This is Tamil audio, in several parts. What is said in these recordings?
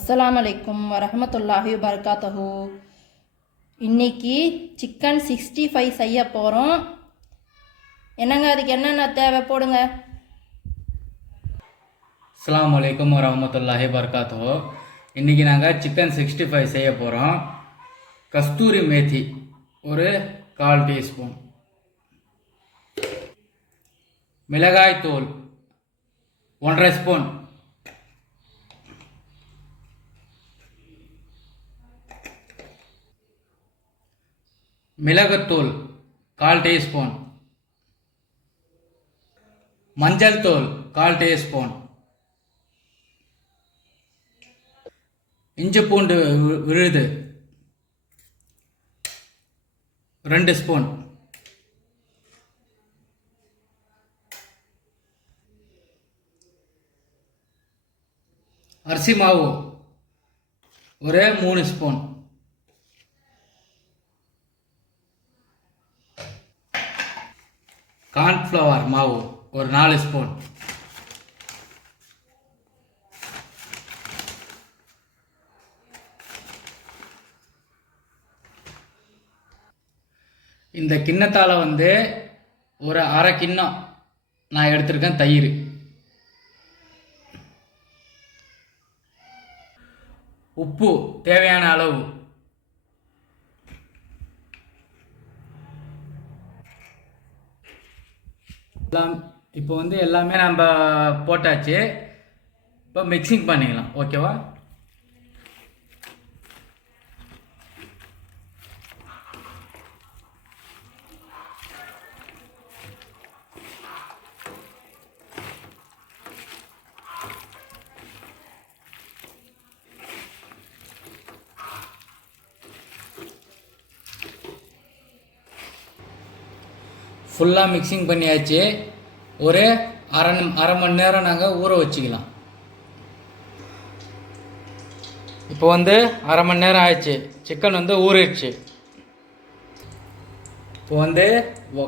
அஸ்லாம் அலைக்கும் வரஹமத்துல்லாஹி வபரகாத்தஹு. இன்னைக்கு சிக்கன் சிக்ஸ்டி ஃபைவ் செய்ய போகிறோம் என்னங்க அதுக்கு என்னென்ன தேவை போடுங்க? அஸ்லாம் அலைக்கும் வரமத்துல்லாஹி வர்காத்தோ இன்றைக்கி நாங்கள் சிக்கன் சிக்ஸ்டி ஃபைவ் செய்ய போகிறோம் கஸ்தூரி மேத்தி ஒரு கால் டீஸ்பூன். மிளகாய் தூள் ஒன்றரை ஸ்பூன். மிளகுத்தூள் கால் டீஸ்பூன். மஞ்சள் தூள் கால் டீஸ்பூன். இஞ்சி பூண்டு விழுது. ரெண்டு ஸ்பூன். அரிசி மாவு ஒரே மூணு ஸ்பூன். கார்ன்ஃப்ளவர் மாவு ஒரு நாலு ஸ்பூன். இந்த கிண்ணத்தால் வந்து ஒரு அரை கிண்ணம் நான் எடுத்திருக்கேன் தயிர். உப்பு தேவையான அளவு. எல்லாம் இப்போ வந்து எல்லாமே நம்ம போட்டாச்சு. இப்போ மிக்சிங் பண்ணிக்கலாம் ஓகேவா ஃபுல்லாக மிக்சிங் பண்ணியாச்சு. ஒரு அரை அரை மணி நேரம் நாங்கள் ஊற வச்சுக்கலாம். இப்போ வந்து அரை மணி நேரம் ஆயிடுச்சு. சிக்கன் வந்து ஊறிடுச்சு. இப்போ வந்து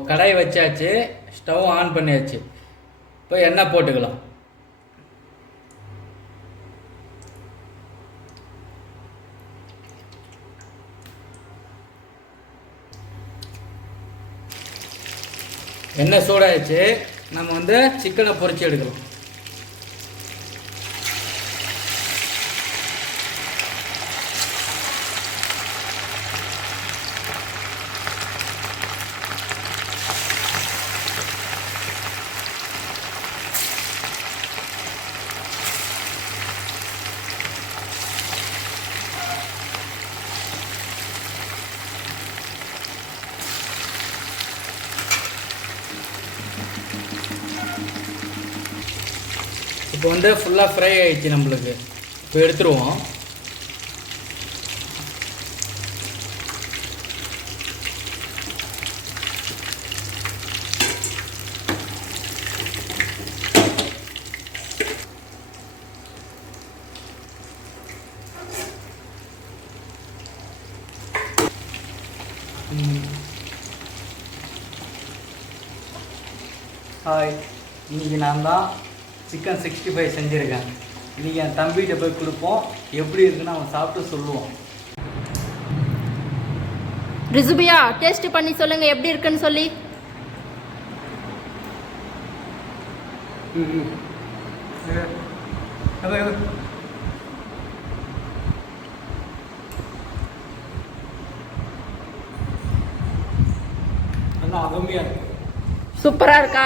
கடாய் வச்சாச்சு. ஸ்டவ் ஆன் பண்ணியாச்சு. இப்போ எண்ணெய் போட்டுக்கலாம். எண்ணெய் சூடாயிடுச்சு. நம்ம வந்து சிக்கனை பொறிச்சு எடுக்கலாம். இப்போ வந்து ஃபுல்லாக ஃப்ரை ஆகிடுச்சு நம்மளுக்கு. இப்போ எடுத்துருவோம். ஹாய் இன்னைக்கு நான் தான் சிக்கன் சிக்ஸ்டி ஃபைவ் செஞ்சுருக்கேன். இன்னைக்கு என் தம்பிகிட்ட போய் கொடுப்போம். எப்படி இருக்குன்னு அவன் சாப்பிட்டு சொல்லுவான். ரிசுபியா டேஸ்ட் பண்ணி சொல்லுங்க எப்படி இருக்குன்னு சொல்லி. சூப்பரா இருக்கா?